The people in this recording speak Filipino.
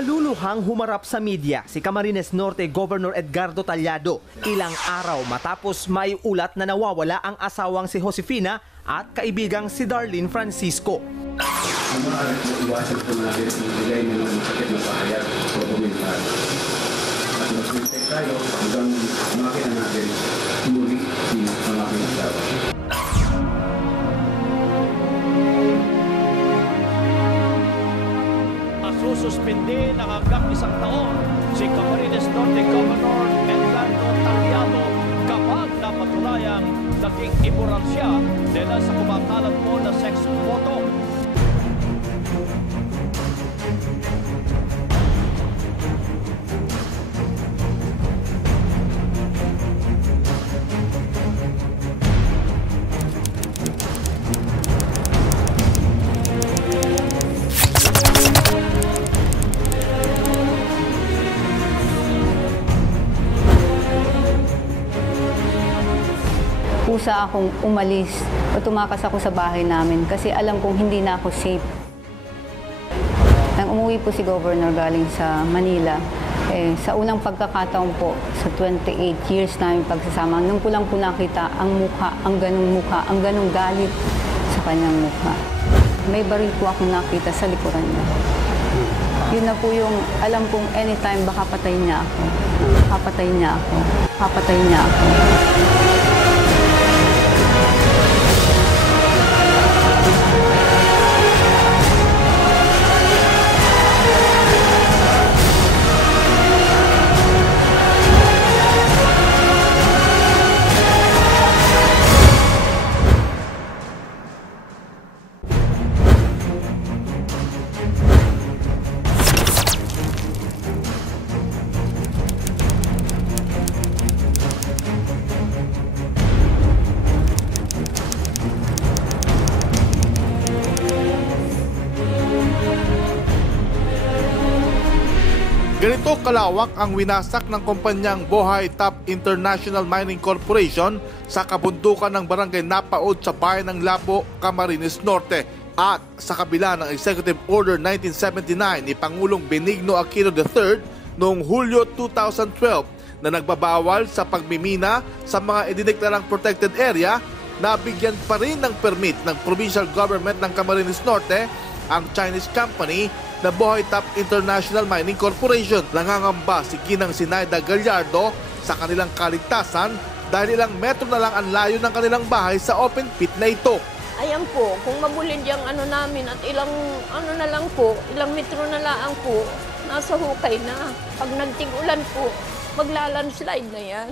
Naluluhang humarap sa media si Camarines Norte Governor Edgardo Tallado ilang araw matapos may ulat na nawawala ang asawang si Josefina at kaibigang si Darlene Francisco. Ang mga iwasan po natin ang bigay ng sakit na pahayag o komentar. At mag-protect tayo hanggang makita natin muli si mga aking asawa. Sususpindi ng hanggang 1 taon si Camarines Norte Governor Edgardo Tallado kapag napatunayang naging immoral siya dahil sa kumakalat mo na sex photo. Kusa akong umalis o tumakas ako sa bahay namin kasi alam kong hindi na ako safe. Nang umuwi po si Governor galing sa Manila, sa unang pagkakataon po, sa 28 years namin pagsasama, nung ko lang po nakita ang mukha, ang ganong galit sa kanyang mukha. May baril po akong nakita sa likuran niya. Yun na po yung alam kong anytime baka patayin niya ako. Papatayin niya ako. Papatayin niya ako. Ganito kalawak ang winasak ng kumpanyang Bohai Top International Mining Corporation sa kabundukan ng barangay Napaod sa bayan ng Lapo, Camarines Norte. At sa kabila ng Executive Order 1979 ni Pangulong Benigno Aquino III noong Hulyo 2012 na nagbabawal sa pagmimina sa mga idineklarang protected area, nabigyan pa rin ng permit ng provincial government ng Camarines Norte ang Chinese company na Bohai Top International Mining Corporation. Nangangamba si Ginang Sinaida Gallardo sa kanilang kaligtasan dahil ilang metro na lang ang layo ng kanilang bahay sa open pit na ito. Ayan po, kung mabulid yung namin at ilang na lang po, ilang metro na lang po, nasa hukay na. Pag nagtig-ulan po, maglalandslide na yan.